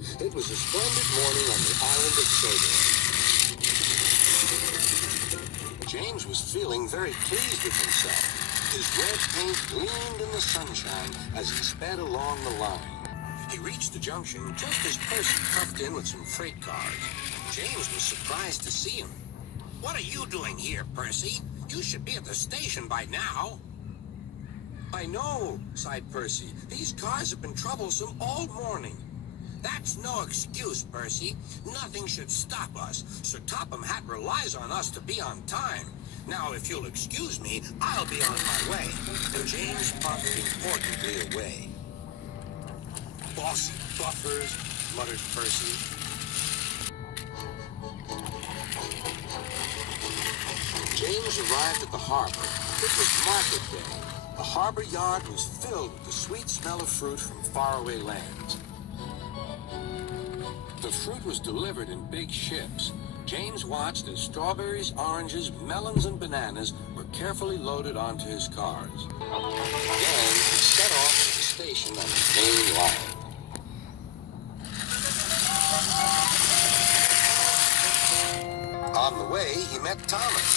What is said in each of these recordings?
It was a splendid morning on the island of Soda. James was feeling very pleased with himself. His red paint gleamed in the sunshine as he sped along the line. He reached the junction just as Percy puffed in with some freight cars. James was surprised to see him. What are you doing here, Percy? You should be at the station by now. I know, sighed Percy. These cars have been troublesome all morning. That's no excuse, Percy. Nothing should stop us. Sir Topham Hatt relies on us to be on time. Now, if you'll excuse me, I'll be on my way. And James puffed importantly away. Bossy buffers, muttered Percy. James arrived at the harbor. It was market day. The harbor yard was filled with the sweet smell of fruit from faraway lands. The fruit was delivered in big ships. James watched as strawberries, oranges, melons, and bananas were carefully loaded onto his cars. Then he set off to the station on the main line. On the way, he met Thomas.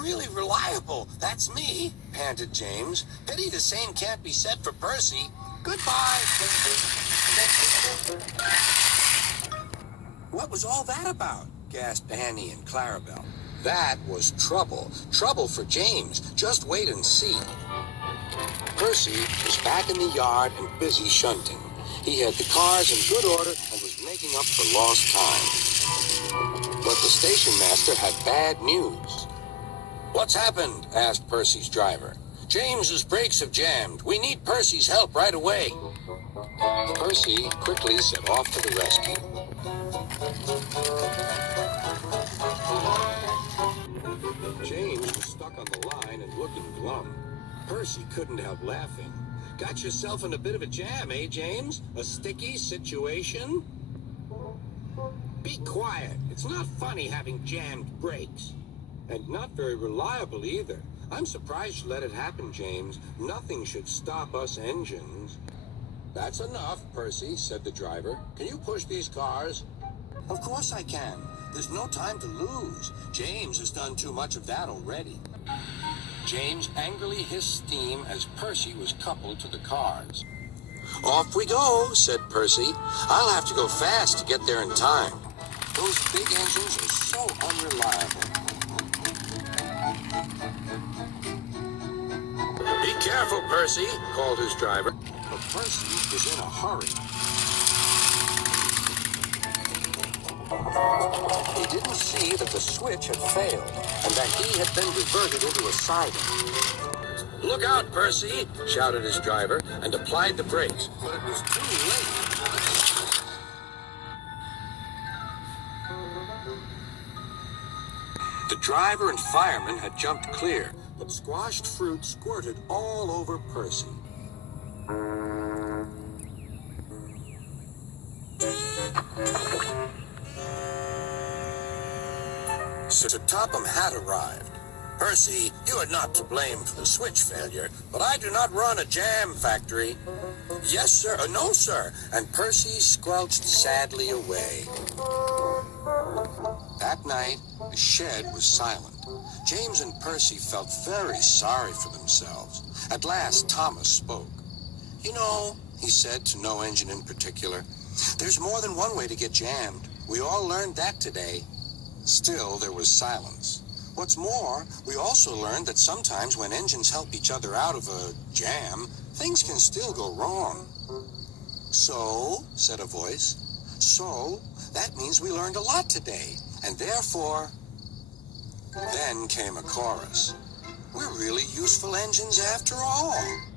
Really reliable. That's me, panted James. Pity the same can't be said for Percy. Goodbye. What was all that about? Gasped Annie and Clarabelle. That was trouble. Trouble for James. Just wait and see. Percy was back in the yard and busy shunting. He had the cars in good order and was making up for lost time. But the station master had bad news. What's happened? Asked Percy's driver. James's brakes have jammed. We need Percy's help right away. Percy quickly set off to the rescue. James was stuck on the line and looking glum. Percy couldn't help laughing. Got yourself in a bit of a jam, eh, James? A sticky situation? Be quiet. It's not funny having jammed brakes. And not very reliable either. I'm surprised you let it happen, James. Nothing should stop us engines. That's enough, Percy, said the driver. Can you push these cars? Of course I can. There's no time to lose. James has done too much of that already. James angrily hissed steam as Percy was coupled to the cars. Off we go, said Percy. I'll have to go fast to get there in time. Those big engines are so unreliable. Be careful, Percy, called his driver. But Percy was in a hurry. He didn't see that the switch had failed and that he had been diverted into a siding. Look out, Percy, shouted his driver and applied the brakes. But it was too late. The driver and fireman had jumped clear, but squashed fruit squirted all over Percy. Sir Topham had arrived. Percy, you are not to blame for the switch failure, but I do not run a jam factory. Yes, sir. No, sir. And Percy squelched sadly away. That night, the shed was silent. James and Percy felt very sorry for themselves. At last, Thomas spoke. You know, he said to no engine in particular, there's more than one way to get jammed. We all learned that today. Still, there was silence. What's more, we also learned that sometimes when engines help each other out of a jam, things can still go wrong. So, said a voice, so that means we learned a lot today, and therefore... Then came a chorus. We're really useful engines after all.